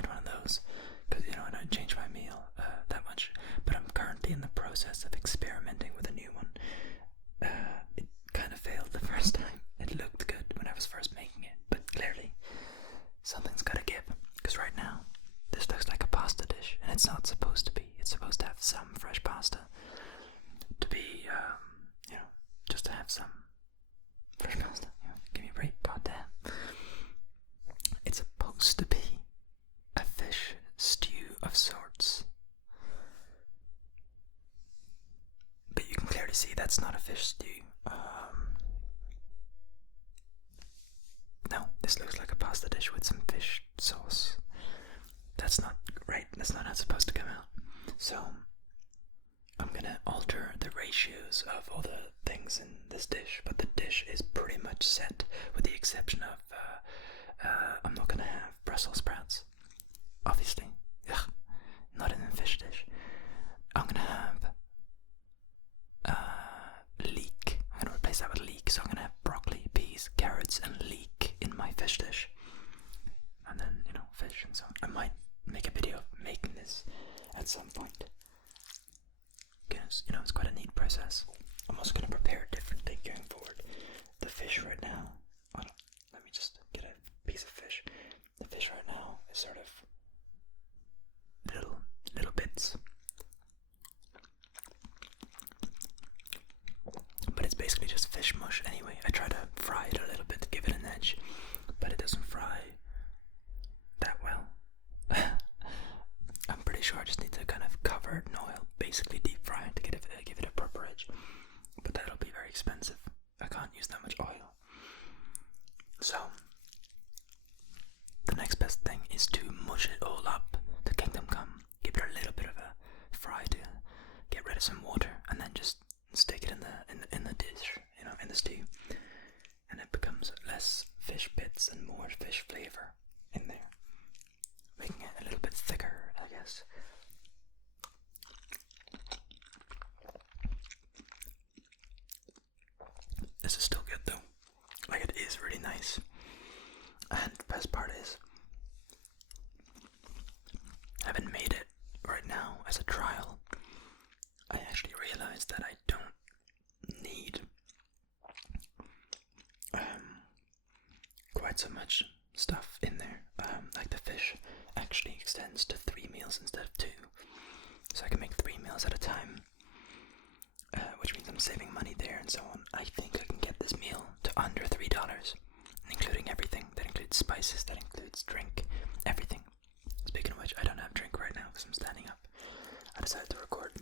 had one of those, because I don't change my meal that much. But I'm currently in the process of experimenting with a new one. It kind of failed the first time. It looked good when I was first making it, but clearly something's gotta give. Because right now, this looks like a pasta dish, and it's not supposed to be. It's supposed to have some fresh pasta. To be, just to have some fresh pasta. Give me a break, goddamn. It's supposed to be a fish stew of sorts. But you can clearly see that's not a fish stew. No, this looks like a pasta dish with some fish sauce. That's not right. That's not how it's supposed to come out. So I'm gonna alter the ratios of all the things in this dish, but the dish is pretty much set, with the exception of I'm not gonna have Brussels sprouts, obviously. Ugh, not in a fish dish. I'm gonna have leek. I'm gonna replace that with leek. So I'm gonna have broccoli, peas, carrots, and leek in my fish dish, and then fish and so on. I might make a video of making this at some point. Because, it's quite a neat process. I'm also going to prepare differently going forward. The fish right now, let me just get a piece of fish. The fish right now is sort of little bits. But it's basically just fish mush anyway. I try to fry it a little bit to give it an edge, but it doesn't fry that well. I'm pretty sure I just need to kind of cover it in oil, basically deep fry it to give it a proper edge. But that'll be very expensive. I can't use that much oil. So the next best thing is to mush it all up to Kingdom Come. Give it a little bit of a fry to get rid of some water, and then just stick it in the dish, in the stew, and it becomes less fish bits and more fish flavor in there, making it a little bit thicker, I guess. This is still good though. Like, it is really nice. And the best part is, having made it right now as a trial, I actually realized that I don't need quite so much stuff in there. Like, the fish actually extends to 3 meals instead of 2, so I can make 3 meals at a time, which means I'm saving money there and so on. I think I can get this meal to under $3, including everything. That includes spices, that includes drink, everything. Speaking of which, I don't have drink right now because I'm standing up. I decided to record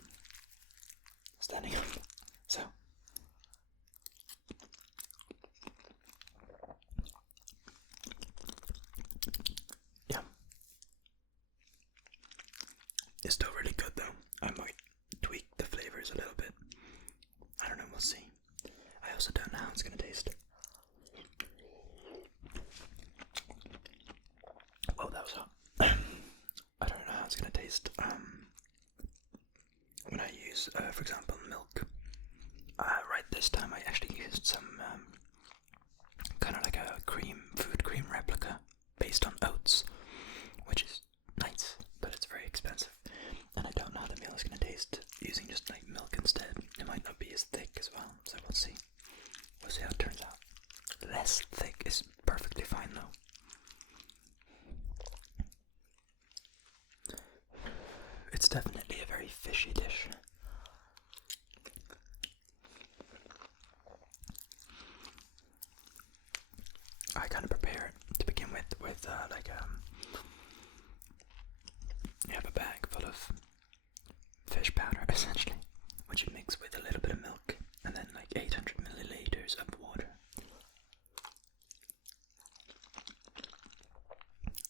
standing up, so yeah. It's still really good though. I might tweak the flavors a little bit. I don't know, we'll see. I also don't know how it's gonna taste. Well, that was hot. I don't know how it's gonna taste when I use, for example, milk. Right this time I actually used some kind of like a food cream replica based on oats, which is nice, but it's very expensive. And I don't know how the meal is going to taste using just like milk instead. It might not be as thick as well, so we'll see. We'll see how it turns out. Less thick is perfectly fine though. It's definitely a very fishy dish. I kind of prepare it to begin with you have a bag full of fish powder essentially, which you mix with a little bit of milk and then like 800 milliliters of water.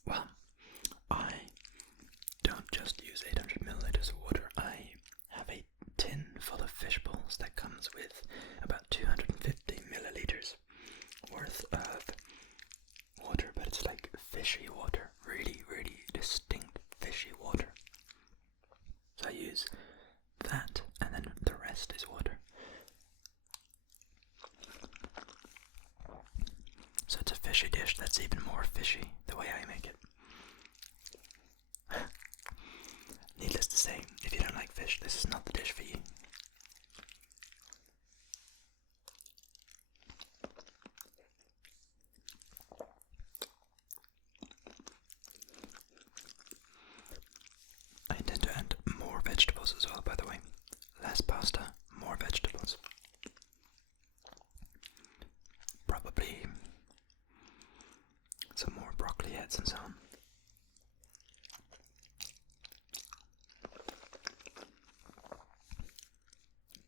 Well, I don't just use 800 milliliters of water. I have a tin full of fish balls that comes with about 250 milliliters worth of water, but it's like fishy water, really, really distinct fishy water. So I use that, and then the rest is water. So it's a fishy dish that's even more fishy the way I make it. dish. This is not the dish for you. I intend to add more vegetables as well, by the way. Less pasta, more vegetables. Probably some more broccoli heads and so on.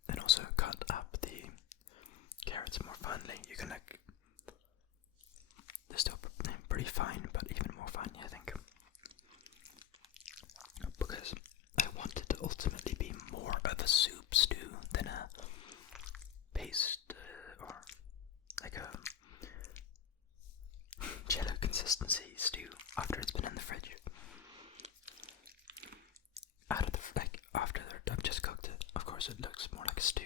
And also cut up the carrots more finely. You can like, they're still pretty fine, but even more fine, I think. Because I want it to ultimately be more of a soup stew than a paste or like a jello consistency stew after it's been in the fridge. After I've just cooked it, of course it looks more like a stew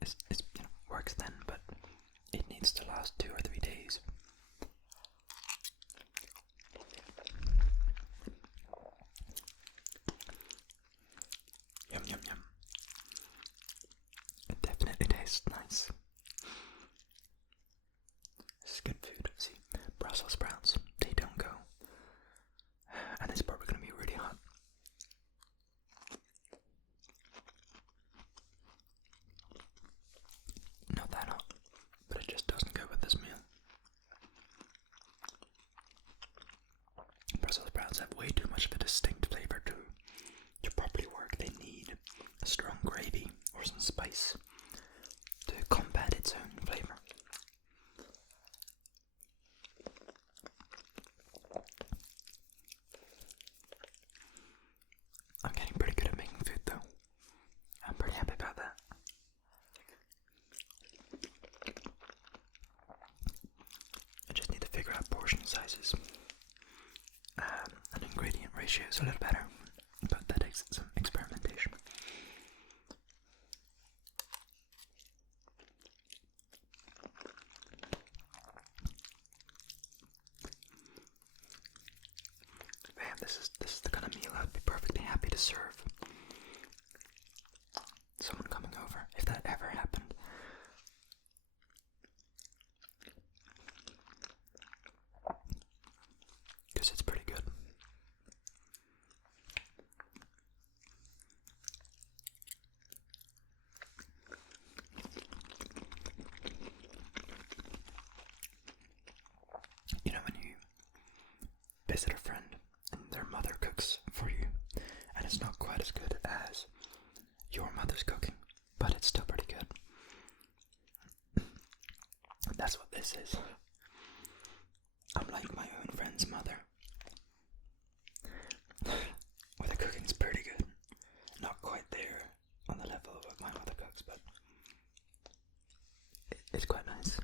and it works then, but it needs to last 2 or 3 days. Yum yum yum. It definitely tastes nice. This is good food. See, Brussels sprouts, they don't go. And it's probably going to be really hot. Not that hot, but it just doesn't go with this meal. Brussels sprouts have way too much of a distinct flavor to properly work. They need a strong gravy or some spice to combat its own flavor. I'm getting pretty good at making food though. I'm pretty happy about that. I just need to figure out portion sizes and ingredient ratios a little better, but that takes some experimentation. Man, this is the kind of meal I'd be perfectly happy to serve someone coming over, if that ever happened. Because it's pretty good. You know, when you visit a friend and their mother cooks for you, and it's not quite as good as your mother's cooking, but it's still pretty good. That's what this is. I'm like my own friend's mother. Where the cooking's pretty good. Not quite there on the level of what my mother cooks, but it's quite nice.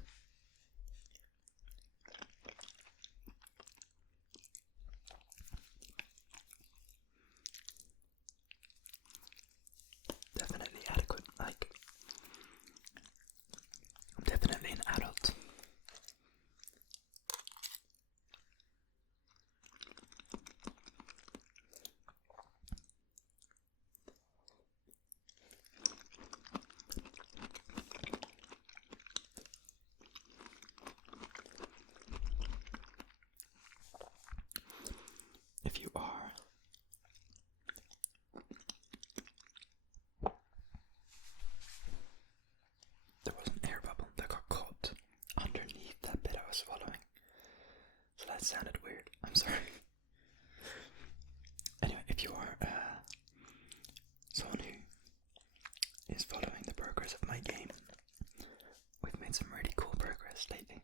Definitely adequate. Like, I'm definitely an adult. If you are there was an air bubble that got caught underneath that bit I was swallowing, so that sounded weird. I'm sorry. Anyway, if you are someone who is following the progress of my game, we've made some really cool progress lately.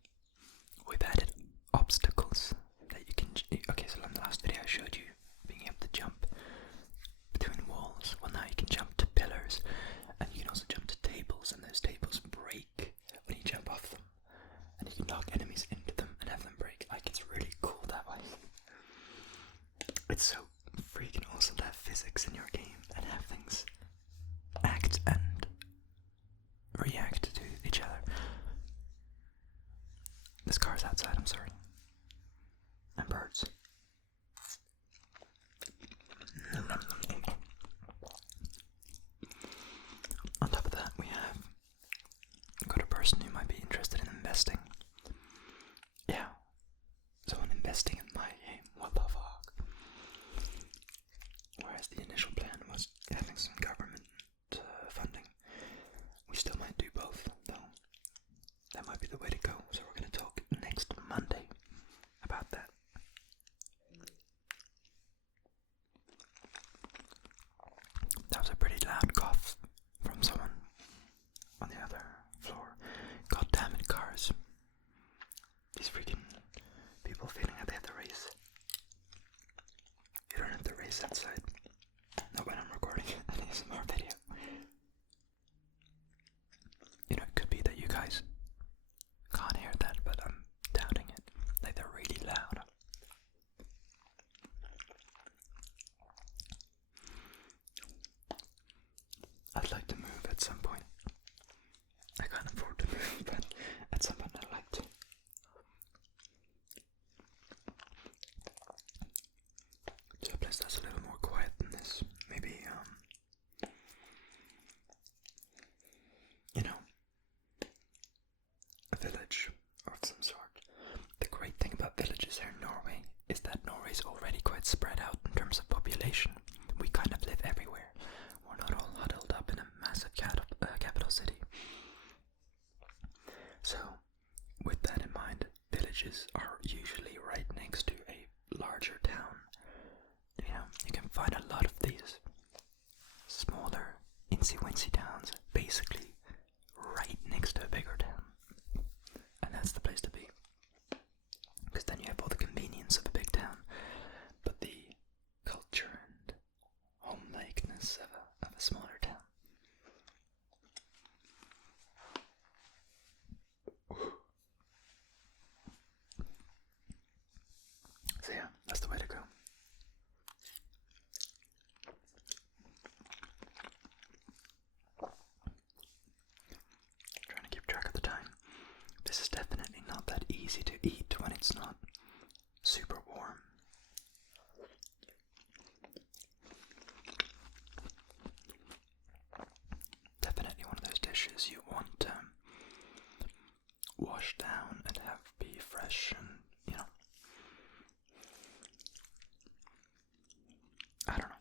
We've added obstacles that you can. Okay, so in the last video I showed you being able to jump between walls. Well, now you can jump to pillars, and you can also jump to tables, and those tables break when you jump off them, and you can knock enemies into them and have them break. Like, it's really cool that way. It's so freaking awesome to have physics in your game and have things act and react to each other. This car's outside, I'm sorry. And birds. outside. Not when I'm recording an ASMR video. You know, it could be that you guys can't hear that, but I'm doubting it. Like, they're really loud. I'd like to move at some point. I can't afford to move, but at some point I'd like to. To a place that's a little more quiet than this. Maybe, you know, a village of some sort. The great thing about villages here in Norway is that Norway's already quite spread out in terms of population. We kind of live everywhere. We're not all huddled up in a massive capital city. So, with that in mind, villages are usually right next to a larger town. You know, you can find a lot of these smaller, incy-wincy towns basically right next to a bigger town. And that's the place to be. Because then you have all the convenience of a big town, but the culture and homelikeness of a smaller town. So yeah, that's the way to go. Trying to keep track of the time. This is definitely not that easy to eat when it's not super warm. Definitely one of those dishes you want to wash down and have be fresh and, you know, I don't know.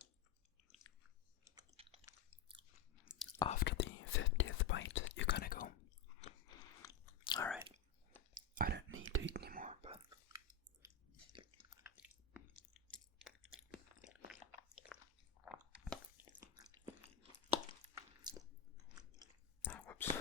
After the 50th bite, you kind of go, alright, I don't need to eat anymore, but whoops.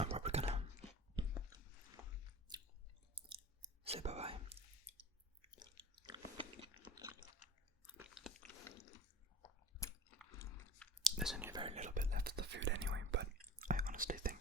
I'm probably gonna say bye-bye. There's only a very little bit left of the food anyway, but I honestly think